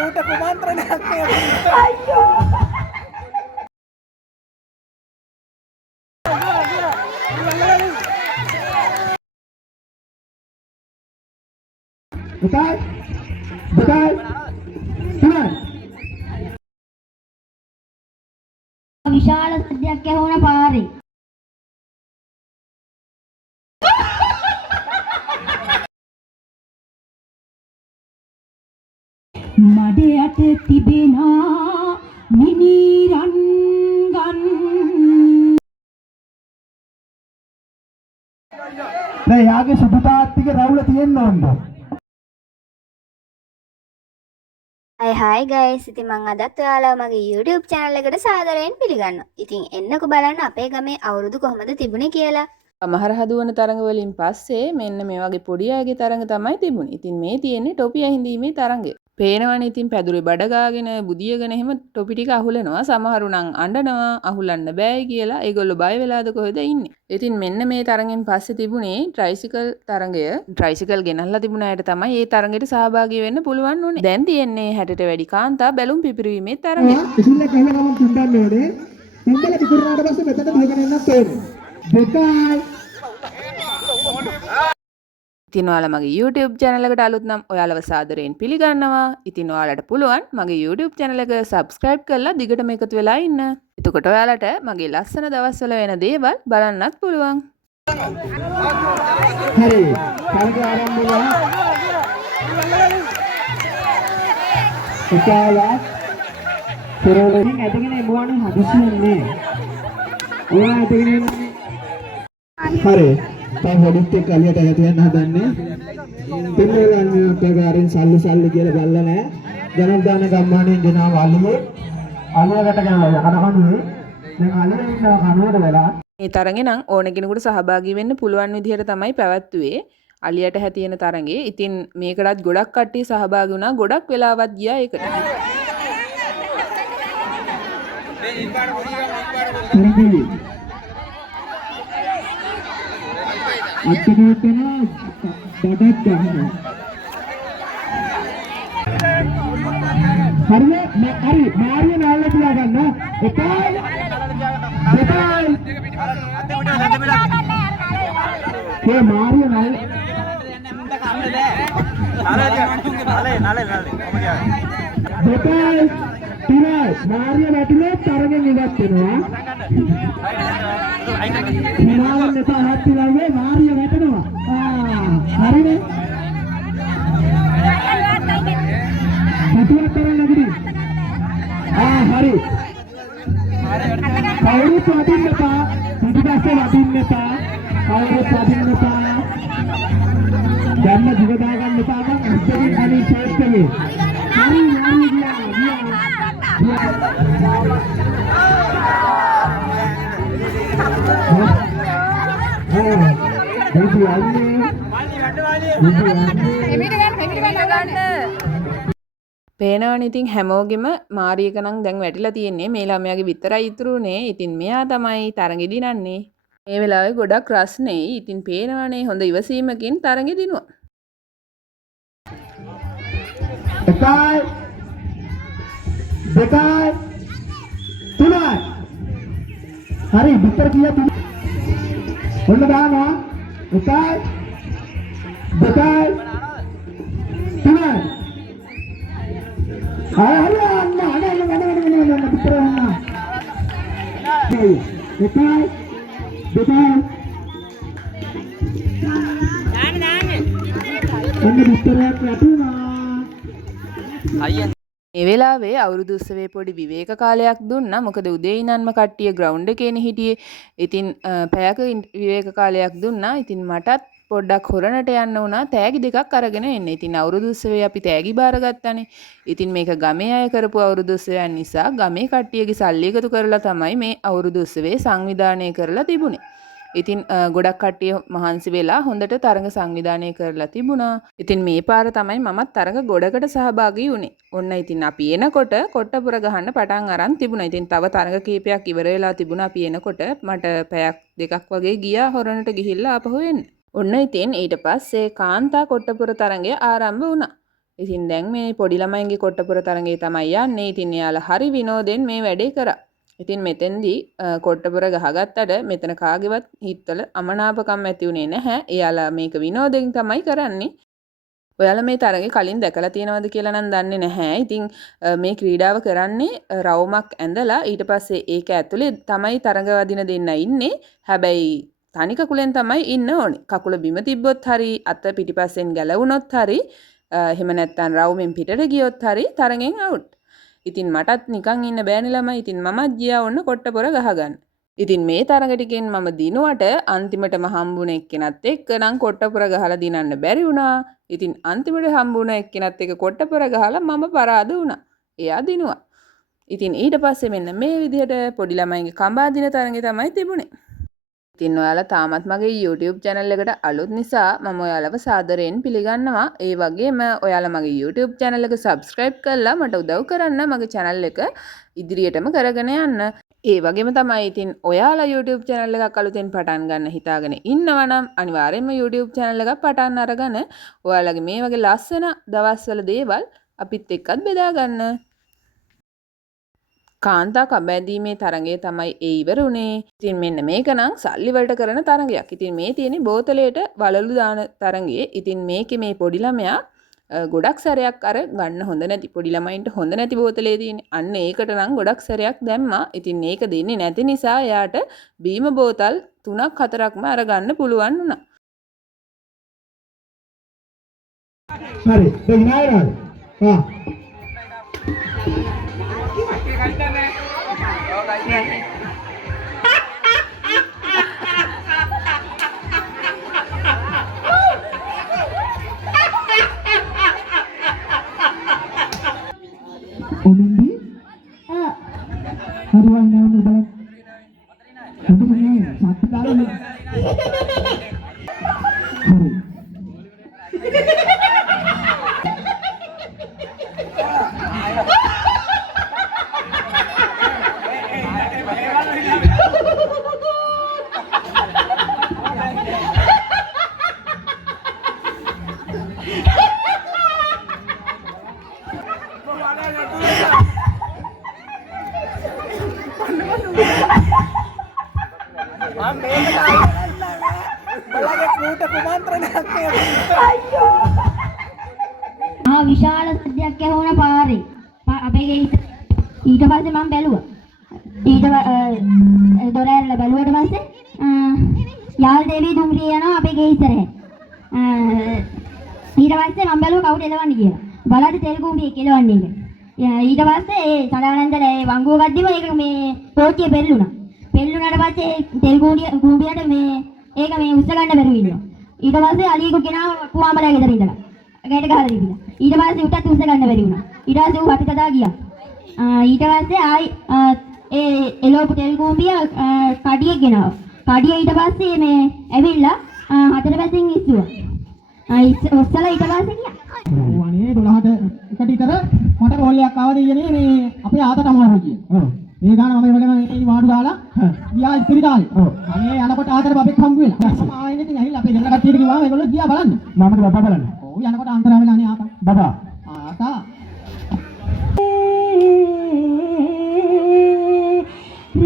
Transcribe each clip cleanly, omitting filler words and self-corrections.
ඌට කුමන්ත්‍රණයක් මේ. අයියෝ. Betul? Betul? Betul? විශාල සද්දයක් ඇහුණා පාරේ. මඩයට තිබෙනා මිනිරන්ගන්. දැන් යාගේ සුදු තාත්තික රවුල තියෙන්න ඕනද? Hi guys, ඉතින් මම අදත් ඔයාලව මගේ YouTube channel එකට සාදරයෙන් පිළිගන්නවා. ඉතින් එන්නකෝ බලන්න අපේ ගමේ අවුරුදු කොහමද තිබුණේ කියලා. අමහර හදුවන තරඟ වලින් පස්සේ මෙන්න මේ වගේ පොඩි අයගේ තරඟ තමයි තිබුණේ. ඉතින් මේ තියෙන්නේ ටොපි අහිඳීමේ තරඟය. පේනවනේ ඉතින් පැදුරේ බඩ ගාගෙන බුදියගෙන එහෙම ටොපි ටික අහුලනවා. සමහරු නම් අඬනවා අහුලන්න බෑයි කියලා. ඒගොල්ලෝ බය වෙලාද කොහෙද ඉන්නේ. ඉතින් මෙන්න මේ තරඟෙන් පස්සේ තිබුණේ ට්‍රයිසිකල් තරඟය. ට්‍රයිසිකල් ගෙනල්ලා තිබුණ අයට තමයි මේ තරඟෙට සහභාගී වෙන්න පුළුවන් උනේ. දැන් තියෙන්නේ 60ට වැඩි කාන්තා බැලුම් පිපිරීමේ තරඟය. ඉතින් කහලා ගමන් තුන්දන්න ඕනේ. තුන්දල පිපුරනාට පස්සේ මෙතන දීගෙන එන්නත් ඕනේ. දෙකයි. ඉතින් ඔයාලා මගේ YouTube channel එකට අලුත් නම් ඔයාලව සාදරයෙන් පිළිගන්නවා. ඉතින් ඔයාලට පුළුවන් මගේ YouTube channel එක subscribe කරලා දිගටම එකතු වෙලා ඉන්න. එතකොට ඔයාලට මගේ ලස්සන දවස්වල වෙන දේවල් බලන්නත් පුළුවන්. හරි. තරගය ආරම්භ වෙනවා. ඔයාලා පෙරවලින් ඇදගෙන එමුවනේ හදිස්සියෙන්නේ. ඔයා ඇදගෙන හරි. දැන් හොඩිත් එක්ක අලියට ඇතුලෙන් හදන්නේ. දෙන්නලන්නේ අපේකාරින් සල්ලි කියලා බල්ලා නැහැ. ජනදාන ගම්මානයෙන් ගෙනාව අලියේ අලියකට ගෙනාවා යකඩකණුවේ. දැන් අලිය ඉන්න කනුවට වෙලා මේ තරඟේ නම් ඕන කෙනෙකුට සහභාගී වෙන්න පුළුවන් විදිහට තමයි පැවැත්වුවේ. අලියට හැතියෙන තරඟේ. ඉතින් මේකටත් ගොඩක් කට්ටිය සහභාගී වුණා. ගොඩක් වෙලාවක් ගියා ඒකට. අත්දැකීම් බඩක් ගන්නවා. හරි මාරිය නාල්ල තියා ගන්න. එකයි දෙකයි. ඒ මාරිය නාල්ල දෙකයි තුනයි මාරිය වැටිලා තරගෙන් ඉවත් වෙනවා. හිනාවෙන් එපා හත්තිලාගේ මාරිය වැටෙනවා. හරිනේ. සතුටක් කරන්න නැගිටි. හරි. කවුරුත් වදින්න එපා. පිටිපස්සේ වදින්න එපා. කවුරුත් වදින්න එපා. දැම්ම දිග දාගන්න එපා. අස්සෙන් අනිත් සයිඩ් එකේ. හරි හරි ගියා. පේනවනේ ඉතින් හැමෝගෙම මාරියක නම් දැන් වැටිලා තියෙන්නේ. මේ ළමයාගේ විතරයි ඉතුරුනේ. ඉතින් මෙයා තමයි තරඟෙ දිනන්නේ. මේ වෙලාවේ ගොඩක් රස්නේ. ඉතින් පේනවනේ හොඳ ඉවසීමකින් තරඟෙ දිනුවා. එකයි දෙකයි තුනයි. හරි විතර කීයක් ඔන්න දානවා. එකයි දෙකයි තුනයි. හරි අන්න විතර යන්න. එකයි දෙකයි ඔන්න විතරක් වැටුණා. මේ වෙලාවේ අවුරුදු උත්සවයේ පොඩි විවේක කාලයක් දුන්නා. මොකද උදේ ඉඳන්ම කට්ටිය ග්‍රවුන්ඩ් එකේනේ හිටියේ. ඉතින් පැයක විවේක කාලයක් දුන්නා. ඉතින් මටත් පොඩ්ඩක් හොරණට යන්න වුණා. තෑගි දෙකක් අරගෙන එන්න. ඉතින් අවුරුදු උත්සවයේ අපි තෑගි බාරගත්තානේ. ඉතින් මේක ගමේ අය කරපු අවුරුදු උත්සවයක් නිසා ගමේ කට්ටියගේ සල්ලි එකතු කරලා තමයි මේ අවුරුදු උත්සවයේ සංවිධානය කරලා තිබුණේ. ඉතින් ගොඩක් කට්ටිය මහන්සි වෙලා හොඳට තරඟ සංවිධානය කරලා තිබුණා. ඉතින් මේ පාර තමයි මමත් තරඟ ගොඩකට සහභාගී වුණේ. ඔන්න ඉතින් අපි එනකොට කොට්ටපුර ගහන්න පටන් අරන් තිබුණා. ඉතින් තව තරඟ කීපයක් ඉවර වෙලා තිබුණා. අපි එනකොට මට පැයක් දෙකක් වගේ ගියා හොරණට ගිහිල්ලා ආපහු එන්න. ඔන්න ඉතින් ඊට පස්සේ කාන්තා කොට්ටපුර තරඟය ආරම්භ වුණා. ඉතින් දැන් මේ පොඩි ළමයින්ගේ කොට්ටපුර තරඟේ තමයි යන්නේ. ඉතින් එයාලා හරි විනෝදෙන් මේ වැඩේ කරා. ඉතින් මෙතෙන්දී කොට්ටපුර ගහගත්තට මෙතන කාගේවත් හිතවල අමනාපකම් ඇති වුණේ නැහැ. එයාලා මේක විනෝදෙන් තමයි කරන්නේ. ඔයාලා මේ තරගේ කලින් දැකලා තියෙනවද කියලා නම් දන්නේ නැහැ. ඉතින් මේ ක්‍රීඩාව කරන්නේ රවුමක් ඇඳලා ඊට පස්සේ ඒක ඇතුලේ තමයි තරඟ වදින දෙන්න ඉන්නේ. හැබැයි තනි කකුලෙන් තමයි ඉන්න ඕනේ. කකුල බිම තිබ්බොත් හරි අත පිටිපස්සෙන් ගැලවුණොත් හරි එහෙම නැත්නම් රවුමෙන් පිටට ගියොත් හරි තරගෙන් අවුට්. ඉතින් මටත් නිකන් ඉන්න බෑනේ ළමයි. ඉතින් මමත් ගියා ඔන්න කොට්ටපොර ගහගන්න. ඉතින් මේ තරඟ ටිකෙන් මම දිනුවට අන්තිමටම හම්බුණ එක්කෙනත් එක්ක නම් කොට්ටපොර ගහලා දිනන්න බැරි වුණා. ඉතින් අන්තිමට හම්බුණ එක්කෙනත් එක්ක කොට්ටපොර ගහලා මම පරාද වුණා. එයා දිනුවා. ඉතින් ඊට පස්සේ මෙන්න මේ විදිහට පොඩි ළමයින්ගේ කඹා දින තරඟේ තමයි තිබුණේ. ඉතින් ඔයාලා තාමත් මගේ YouTube channel එකට අලුත් නිසා මම ඔයාලව සාදරයෙන් පිළිගන්නවා. ඒ වගේම ඔයාලා මගේ YouTube channel එක subscribe කරලා මට උදව් කරන්න මගේ channel එක ඉදිරියටම කරගෙන යන්න. ඒ වගේම තමයි ඉතින් ඔයාලා YouTube channel එකක් අලුතෙන් පටන් ගන්න හිතාගෙන ඉන්නවා නම් අනිවාර්යයෙන්ම YouTube channel එකක් පටන් අරගෙන ඔයාලගේ මේ වගේ ලස්සන දවස්වල දේවල් අපිත් එක්කත් බෙදා ගන්න. කාන්තා කබැදීමේ තරඟය තමයි ඒ ඉවර උනේ. ඉතින් මෙන්න මේක නම් සල්ලි වලට කරන තරඟයක්. ඉතින් මේ තියෙන්නේ බෝතලයට වලලු දාන තරඟයේ. ඉතින් මේකේ මේ පොඩි ළමයා ගොඩක් සැරයක් අර ගන්න හොඳ නැති පොඩි ළමයින්ට හොඳ නැති බෝතලේ තියෙන්නේ. අන්න ඒකට නම් ගොඩක් සැරයක් දැම්මා. ඉතින් මේක දෙන්නේ නැති නිසා එයාට බීම බෝතල් 3ක් 4ක්ම අරගන්න පුළුවන් වුණා. හරි දැන් නෑරාද ඔමින්දි හරි වයින්නවා බලන්න මොකද මේ සත්‍ය දාලා හරි විශාල සද්දයක් ඇහුණා පාරේ. අපේ ඊට පස්සේ මම බැලුවා. දොර ඇරලා බැලුවට පස්සේ යාල් දේවී දුම්රිය යනවා අපේ ගේ ඉස්සරහ. ඊට පස්සේ මම බැලුවා කවුද එලවන්නේ කියලා. බලද්දි තෙල් කුඹියේ කෙලවන්නේ එක. ඊට පස්සේ ඒ සදානන්දල ඒ වංගුව ගද්දිම ඒක මේ පෝච්චිය පෙරළුණා. පෙරළුණාට පස්සේ තෙල් කුඹියට මේ ඒක මේ උස්ස ගන්න බැරුව ඉන්නවා. ඊට පස්සේ අලියෙකු ගෙනාව පුවාමලා ගෙදර ඉඳලා. ගේට ගහලා දීලා. ඊට පස්සේ උටත් උස්ස ගන්න බැරි වුණා. ඊට පස්සේ ඌ හපිටදා ගියා. ඊට පස්සේ ආයි ඒ එළවපු තෙල් කුඹිය කඩියෙක් ගෙනාවා. කඩිය ඊට පස්සේ මේ ඇවිල්ලා හතර පැත්තෙන් ඉස්සුවා. උස්සලා ඊට පස්සේ ගියා. වනේ 12ට එකට විතර මට කෝල්ලයක් ආවද ඊයේ මේ අපේ ආතට අමාරුයි කිය. ඔව්. ඒ ගාන මම වලම මේ වාඩු දාලා ගියා ඉස්පිරිතාලේ. ඔව්. අනේ යනකොට ආතට බබෙක් හම්බ වෙලා. මම ආයෙත් ඉතින් ඇහිලා අපේ දෙල්ල කට්ටියට කිව්වා මේගොල්ලෝ ගියා බලන්න. මමද බබා බලන්න. ඔව් යනකොට අන්තරා වෙලා අනේ ආතා. බබා. ආතා.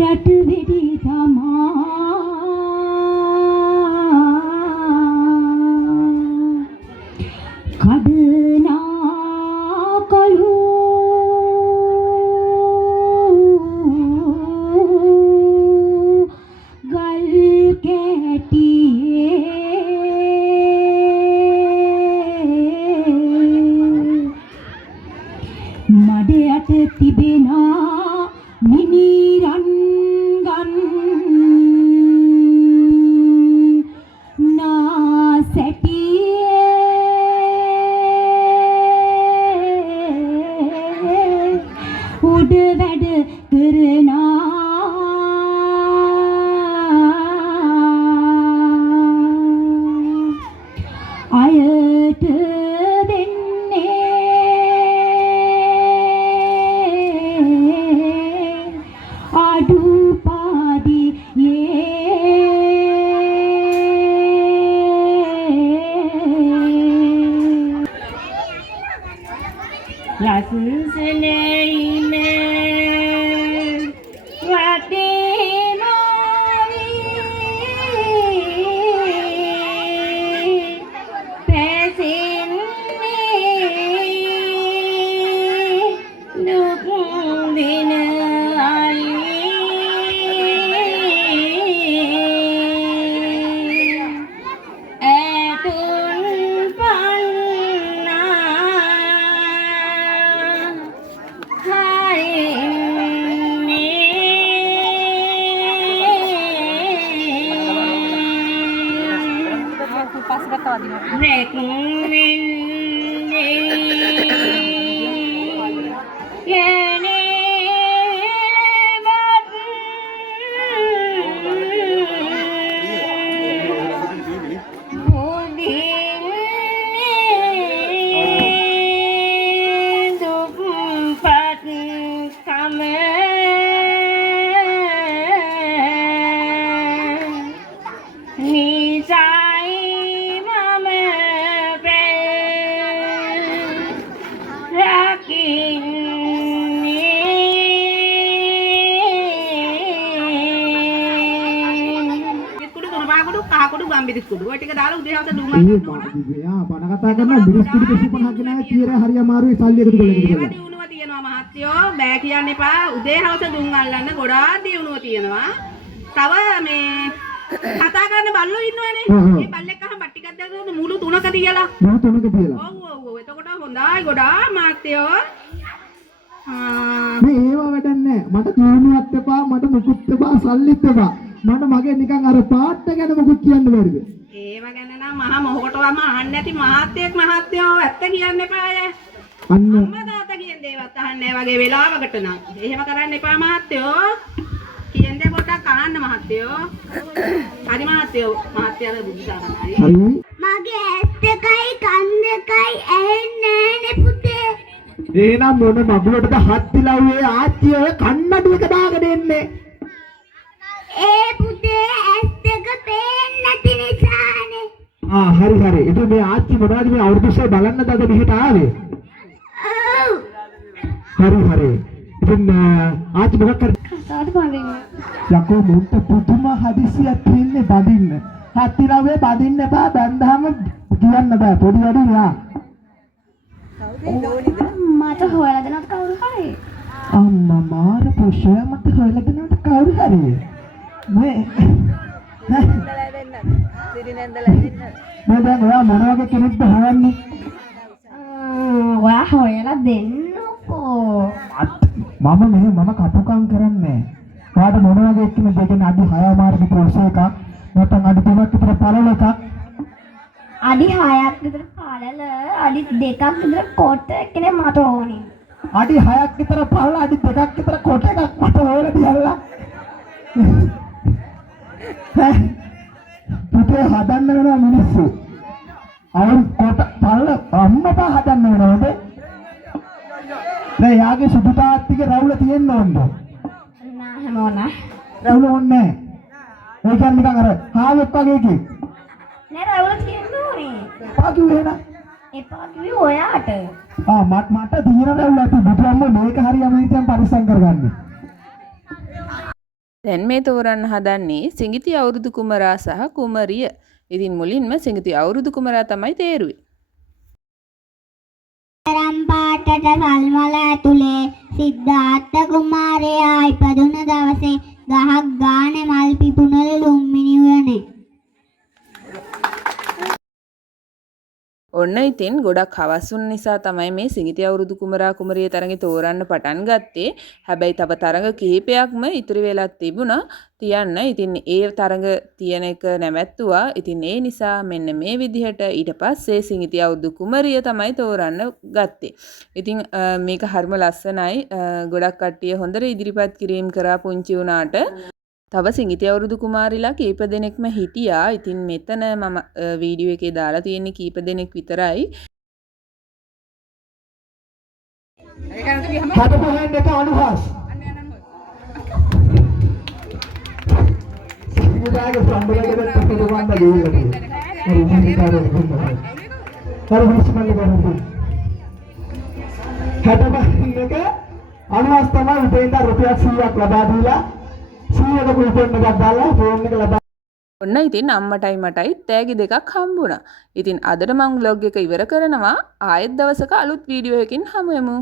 රට වෙඩි තමා කඩනා කලු ගල් කැටියේ මඩයට තිබෙනා මිනිරන් ගන් නා සැටියේ උඩ වැඩ කරනා අයට බණ කතා කරන බිරිස් කුඩු 250ක් ගෙනාවේ කීරේ හරි අමාරුයි සල්ලි එකතු කරලා ඉන්න කියලා. දිනුව තියෙනවා මහත්තයෝ බෑ කියන්න එපා. උදේ හවස දුම් අල්ලන්න ගොඩාක් දිනුව තියෙනවා. තව මේ කතා කරන බල්ලෝ ඉන්නවනේ. මේ බල්ලෙක් අහම බට් ටිකක් දැක්කම මුළු 3ක තියලා. මුළු 3ක තියලා. ඔව්. එතකොට හොඳයි ගොඩාක් මහත්තයෝ. මේ ඒවා වැඩක් නැහැ. මට දිනුවත් එපා, මට මුකුත් එපා, සල්ලිත් එපා. මට මගේ නිකන් අර පාට්ට ගැන මොකුත් කියන්න බැරිද? ඒව ගැන නම් මහා මොහොකටවම අහන්න නැති මහත්තයෝ ඇත්ත කියන්න එපාය. අන්න අම්මා තාත්තා කියන දේවත් අහන්නේ වගේ වෙලාවකට නම්. එහෙම කරන්න එපා මහත්තයෝ. කියන දේ පොඩ්ඩක් අහන්න මහත්තයෝ. හරි මහත්තයෝ. මහත්තයාට බුද්ධාගමයි. හරි. මගේ ඇස් දෙකයි කන් දෙකයි ඇහෙන්නේ නැනේ පුතේ. එහෙනම් මොන මගුලටද හත්තිලව්වේ ආච්චි ඔය කන්නඩු එක දාගෙන එන්නේ? ඒ පුතේ ඇස් දෙක පේන්නේ නැති නිසානේ. හරි. ඉතින් මේ ආච්චි මොනවද මේ අවුරුදු 6 බලන්නද අද මෙහෙට ආවේ? ඔව්. හරි. ඉතින් ආච්චි මොකක් කරද? කතාවට බඳින්න. යකෝ මුන්ට පුදුම හදිසියක් තියෙන්නේ බඳින්න. හත්තිලව්වේ බඳින්න එපා බැන්දාම කියන්න බෑ පොඩි වැඩි නෑ. මට හොයලා දෙනවත් කවුරු හරි. අම්මා මාර පුෂය මට හොයලා දෙනවට කවුරු හරි. මේ දැන් ඔයා මොන වගේ කෙනෙක්ද හොයන්නේ? ඔයා හොයලා දෙන්නකෝ. මම කටුකම් කරන්නේ. ඔයාට මොන වගේ එක්කෙනෙක්ද කියන්නේ අඩි 6 මාර විතර ඔස එකක් නැත්නම් අඩි 3ක් විතර පළල එකක් අඩි 6ක් විතර පළල අඩි 2ක් විතර කොට කෙනෙක් මට ඕනේ. අඩි 6ක් විතර පළල අඩි 2ක් විතර කොට එකක් මට ඕනේ දියල්ලා. පුතේ හදන්න වෙනවා මිනිස්සු. අවුල් කොට පළල අම්මපා හදන්න වෙනවද? නෑ යාගේ සුදු තාත්තිගේ රවුල තියෙන්න ඕනේ. නෑ මොනා. රවුල ඕනේ නෑ. ඒ කියන්නේ නිකන් අර හාවෙක් වගේ එකක්. නෑ රවුල තියෙන්න ඕනේ. එපා කිව්වේ නෑ. එපා කිව්වේ ඔයාට. මට තියෙන රවුල ඇති බුදුම්ම මේක හරි අමෙරිකන් පරිස්සම් කරගන්න. දැන් මේ තෝරන්න හදන්නේ සිඟිති අවුරුදු කුමරා සහ කුමරිය. ඉතින් මුලින්ම සිඟිති අවුරුදු කුමරා තමයි තේරුවේ. රම් පාටට සල්මල ඇතුලේ සිද්ධාර්ථ කුමාරයා ඉපදුන දවසේ ගහක් ගානේ මල් පිපුණල ලුම්මිනි වනේ. ඔන්න ඉතින් ගොඩක් හවස් වුන නිසා තමයි මේ සිඟිති අවුරුදු කුමරා කුමරිය තරඟේ තෝරන්න පටන් ගත්තේ. හැබැයි තව තරඟ කිහිපයක්ම ඉතුරු වෙලා තිබුණා තියන්න. ඉතින් ඒ තරඟ තියෙන එක නැවැත්තුවා. ඉතින් ඒ නිසා මෙන්න මේ විදිහට ඊට පස්සේ සිඟිති අවුරුදු කුමරිය තමයි තෝරන්න ගත්තේ. ඉතින් මේක හරිම ලස්සනයි. ගොඩක් කට්ටිය හොඳට ඉදිරිපත් කිරීම කරා පුංචි වුණාට. තව සිඟිති අවුරුදු කුමාරිලා කීප දෙනෙක්ම හිටියා. ඉතින් මෙතන මම වීඩියෝ එකේ දාලා තියෙන්නේ කීප දෙනෙක් විතරයි. හදපුවෙන් එක අනුහස්. මුදාගේ සම්බලයේ දෙන්න පුළුවන් ද ගිහින්. හරි මුදිකාරෝ දුන්නා. හරි විශ්මල්ල කරමු. හදපුවෙන් එක අනිවාර්ය තමයි උදේින්ද රුපියල් 100ක් ලබා දීලා 100ක කුපන් එකක් දාලා ෆෝන් එක ලබා ඔන්න ඉතින් අම්මටයි මටයි තෑගි දෙකක් හම්බුණා. ඉතින් අදට මම vlog එක ඉවර කරනවා. ආයෙත් දවසක අලුත් වීඩියෝ එකකින් හමු වෙමු.